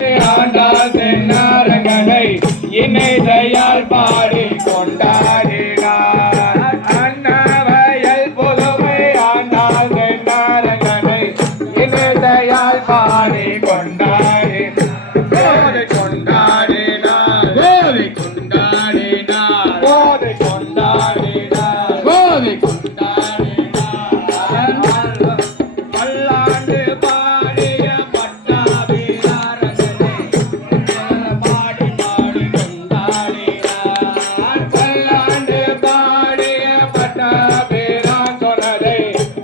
ஆண்டாள் தென்னாரங்கனை இணைதையால் பாடி கொண்டாடினார். அண்ணாவயல் புதுமை ஆண்டாள் தென்னாரங்கனை இணைதையால் பாடி கொண்டாடினார். கோதை கொண்டாடினார், கோதை கொண்டாடினார், கோதை கொண்டாடினார், கோதை கொண்டாடினார். பல்லாண்டு பாடிய பட்டாபிராரங்கனை பாடி பாடி கொண்டாடினார். பல்லாண்டு பாடிய பட்டாபிரான் சொன்னதை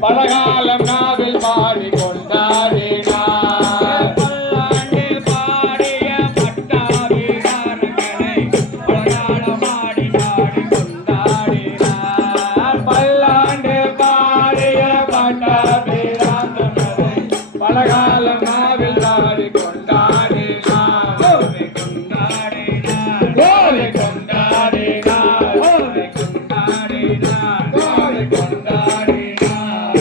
பலகாலம் நாவில் பாடி கொண்டாடினார். பல்லாண்டு பாடிய பட்டாபிராரங்கனை பலகாலம் பாடி பாடி கொண்டாடினார். பல்லாண்டு பாடிய பட்டாபிரான் சொன்னதை பலகாலம் நாவில் பாடி கொண்டாடினார். கோதை கொண்டாடினார், கோதை கொண்டாடினார், கோதை கொண்டாடினார், கோதை கொண்டாடினார்.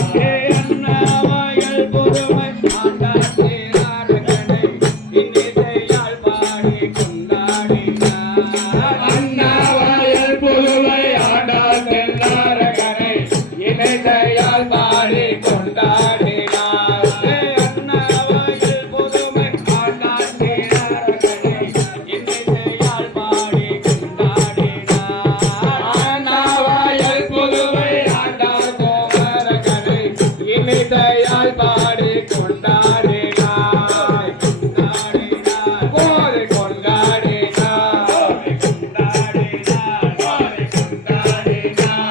அண்ணாவயல் புதுமை ஆண்டாள் தென்னாரங்கனை இன்னிசையால் பாடி கொண்டாடினார். அண்ணாவயல் புதுமை ஆண்டாள் தென்னாரங்கனை இணைதையால் பாடி கொண்டாடினார். அண்ணாவயல் புதுமை ஆண்டாள் தென்னாரங்கனை இன்னிசையால் பாடி கொண்டாடினார். அண்ணாவயல் புதுமை ஆண்டாள் தென்னாரங்கனை இன்னிசையால் பாடி கொண்டாடினார். கோதை கொண்டாடினார், கோதை கொண்டாடினார், கோதை கொண்டாடினார்.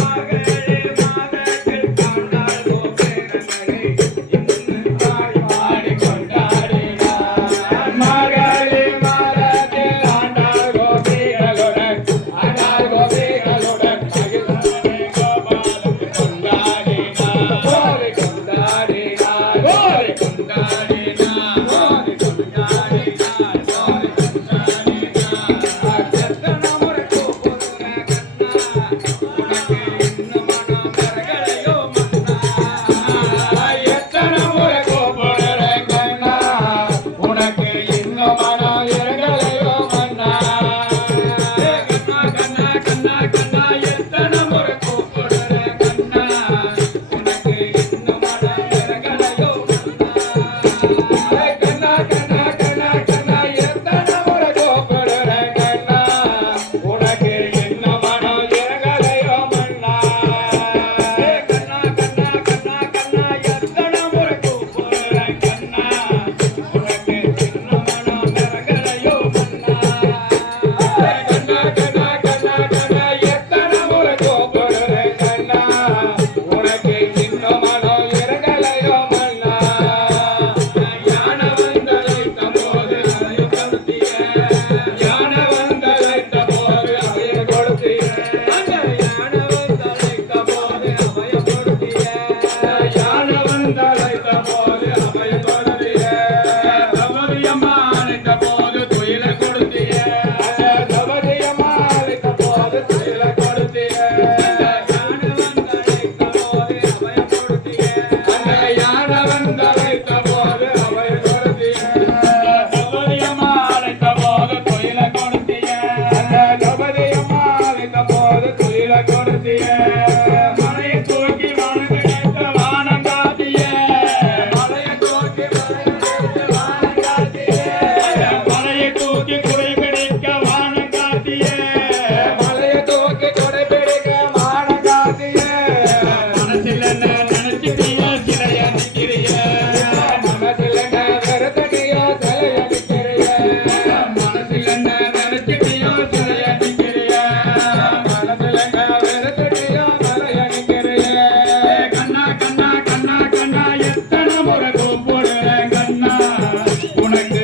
மகளே மாதத்தில் ஆண்டாள் கோபுரங்களை இன்னிசையால் பாடி கொண்டாடினார். மகளே மாதத்தில் ஆண்டாள் கோபிகளுடன் ஆண்டாள் கோபிகளுடன் மகிழ்ந்தனை கோபாலம் கொண்டாடினார். கோதை கொண்டாடினார், கோதை கொண்டாடினார், கோதை கொண்டாடினார், கோதை கொண்டாடினார். எத்தனை முறை கூப்பிடுற கண்ணா, உனக்கு இன்னும் மனம் பெறகலையோ மன்னா. எத்தனை முறை கூப்பிடுற கண்ணா, உனக்கு இன்னும் மனம் இறங்கலையோ மன்னா. கண்ணா கண்ணா கண்ணா கண்ணா எத்தனை முறை கூப்பிடுற கண்ணா, உனக்கு இன்னும் மனம் இறங்கலையோ மன்னா. கண்ணா கண்ணா கண்ணா கண்ணா எத்தனை முறை கூப்பிடுற கண்ணா, உனக்கு இன்னும் மனம் இறங்கலையோ மன்னா. கண்ணா கண்ணா கண்ணா கண்ணா எத்தனை முறை கூப்பிடுற கண்ணா, உனக்கு இன்னும் மனம் இறங்கலையோ மன்னா. கண்ணா கண்ணா கண்ணா கண்ணா எத்தனை முறை கூப்பிடுற கண்ணா, உனக்கு இன்னும் மனம் இறங்கலையோ மன்னா. யானை வந்தழைத்த போது அவைய கொடுத்திய, யானை வந்தழைத்த போது அவைய கொடுத்திய, அந்த யானை வந்தழைத்த போது அவைய கொடுத்திய, யானை வந்தழைத்த போது அவைய கொடுத்திய. தவதியம்மா அழைத்த போது துயில கொடுத்திய, தவதியம்மா அழைத்த போது துயில கொடுத்திய. யானை வந்தழைத்த போது அவைய கொடுத்திய, அந்த யானை வந்தழைத்த போது அவைய கொடுத்திய. தவதியம்மா அழைத்த போது துயில கொடுத்திய, அந்த தவதியம்மா அழைத்த போது துயில கொடுத்திய. மலையை தூக்கி வணங்கிட்ட வானம் காட்டிய, மலையை தூக்கி வணங்கிட்ட வானம் காட்டிய, மலையை தூக்கி குடை பிடிக்க வானம் காட்டிய, மலையை தூக்கி குடை பிடிக்க வானம் காட்டிய. மனசில் என்ன நினைச்சிட்டிய சிலைய நிக்கிறிய, மனசில் என்ன வெறுத்தடியோ சிலைய நிக்கிறிய, மனசில் என்ன நினைச்சிட்டியோ சிலைய நிக்கிறிய, மனசில் என்ன வெறுத்தடியோ சிலைய நிக்கிறிய. கண்ணா கண்ணா கண்ணா கண்ணா எத்தனை முறை கூப்பிடுற கண்ணா, உனக்கு